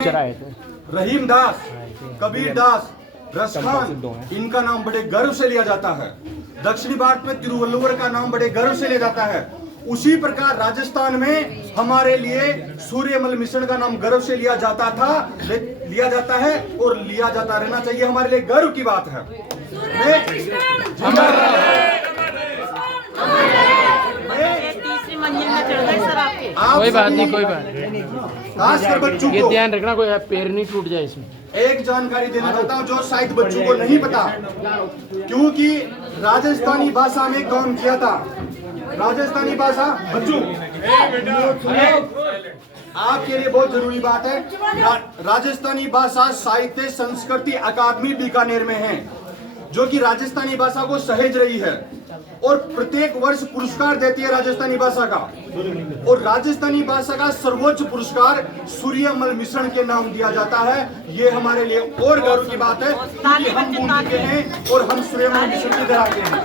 रहीम दास, कबीर दास, रसखान, इनका नाम बड़े गर्व से लिया जाता है। दक्षिणी भारत में तिरुवल्लुवर का नाम बड़े गर्व से लिया जाता है। उसी प्रकार राजस्थान में हमारे लिए सूर्यमल मिश्रण का नाम गर्व से लिया जाता था, लिया जाता है और लिया जाता रहना चाहिए। हमारे लिए गर्व की बात है। मंजिल में चढ़ गए सर आपके। कोई बात नहीं, कोई बात नहीं। खासकर बच्चों ये को ध्यान रखना कोई पैर नहीं टूट जाए इसमें। एक जानकारी देना चाहता हूँ जो शायद बच्चों को नहीं पता, क्योंकि राजस्थानी भाषा में काम किया था। राजस्थानी भाषा बच्चों आपके लिए बहुत जरूरी बात है। राजस्थानी भाषा साहित्य संस्कृति अकादमी बीकानेर में है, जो कि राजस्थानी भाषा को सहेज रही है और प्रत्येक वर्ष पुरस्कार देती है राजस्थानी भाषा का। और राजस्थानी भाषा का सर्वोच्च पुरस्कार सूर्यमल मिश्रण के नाम दिया जाता है। ये हमारे लिए और गर्व की बात है, क्योंकि हम बूंदी के हैं और हम सूर्यमल मिश्रण की तरह के हैं।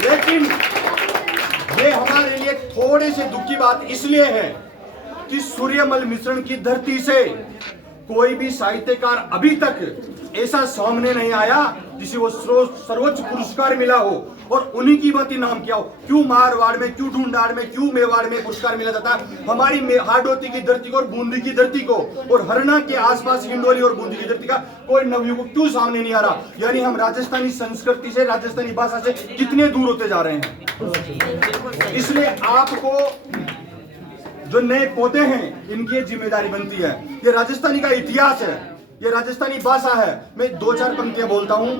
लेकिन ये हमारे लिए थोड़े से दुख की बात इसलिए है कि सूर्यमल मिश्रण की धरती से कोई भी साहित्यकार अभी तक ऐसा सामने नहीं आया जिसे वो सर्वोच्च पुरस्कार मिला हो और उन्हीं की बात नाम किया हो। क्यों मारवाड़ में, क्यों ढूंढाड़ में, क्यों मेवाड़ में पुरस्कार मिला जाता? हमारी हाडोती की धरती को और बूंदी की धरती को और हरना के आसपास हिंडोली और बूंदी की धरती का कोई नवयुवक क्यों सामने नहीं आ रहा? यानी हम राजस्थानी संस्कृति से, राजस्थानी भाषा से कितने दूर होते जा रहे हैं। इसलिए आपको जो नए पोते हैं इनकी जिम्मेदारी बनती है। ये राजस्थानी का इतिहास है, ये राजस्थानी भाषा है। मैं दो चार पंक्तियां बोलता हूं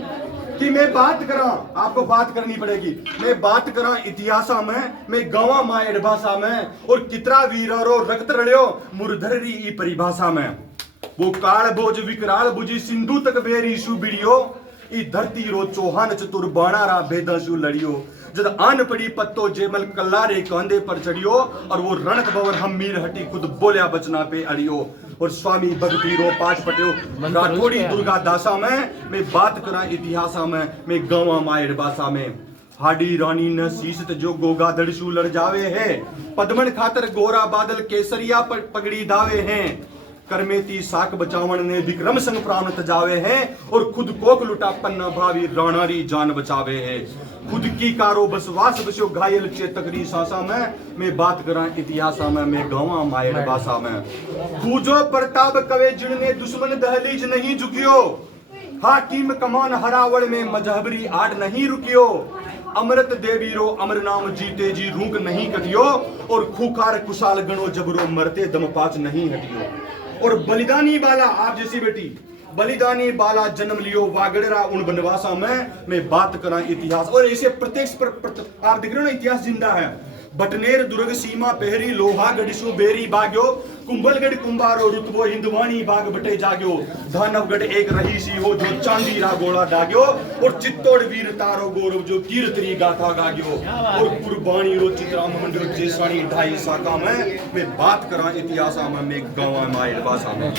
कि मैं बात करा, आपको बात करनी पड़ेगी। मैं बात करा इतिहास में, मैं गवा मायड़ भाषा में और कितरा वीरो रक्त रड़ियो मुरधरी ई परिभाषा में। वो काल बोझ विकराल बुझी सिंधु तक बेरी सु बिड़ियो ई धरती रो चौहान चतुर बाणारा भेदाशु लड़ियो। जब आन पड़ी पत्तो जेमल कल्लारे कांधे पर चढ़ियो और वो रणक भवर हम मीर हटी खुद बोलिया बचना पे अड़ियो। और स्वामी भक्ति रो पाठ पटियो राठौड़ी दुर्गा दासा में। मैं बात करा इतिहास में, मैं गवा मायड़ भाषा में। हाडी रानी न शीशत जो गोगा दड़सू लड़ जावे है, पद्मन खातर गोरा बादल केसरिया पर पगड़ी दावे हैं। करमेती साक बचावन ने विक्रम संग प्राण तजावे हैं और खुद कोक लुटा पन्ना भावी राणारी जान बचावे हैं। खुद की कारो बसवास बसो घायल चेतकरी सासा में। मैं बात करा इतिहास में, मैं गवा मायड़ भाषा में। पूजो प्रताप कवे जिनने दुश्मन दहलीज नहीं झुकियो, हाकिम कमान हरावड़ में मजहबरी आड़ नहीं रुकियो। अमृत देवी रो अमर नाम जीते जी रूक नहीं कटियो और खूखार कुशाल गणो जबरो मरते दम पाच नहीं हटियो। और बलिदानी बाला आप जैसी बेटी बलिदानी बाला जन्म लियो वागड़रा उन बनवासा में। मैं बात करा इतिहास और ऐसे प्रत्येक आप देख रहे हो ना, इतिहास जिंदा है। बटनेर दुर्ग सीमा पहरी लोहा गढ़सु बेरी बाग्यो, कुंभलगढ़ कुंभारो रुतबो हिंदवानी बाग बटे जाग्यो। धानवगढ़ एक रहीसी हो जो चांदी रा गोला दाग्यो और चित्तौड़ वीर तारो गौरव जो कीर्तरी गाथा गाग्यो। और कुर्बानी रो चित्रा मंडो जेसवानी ढाई साका में। मैं बात करा इतिहास में, मैं गवा मायड़ भाषा में।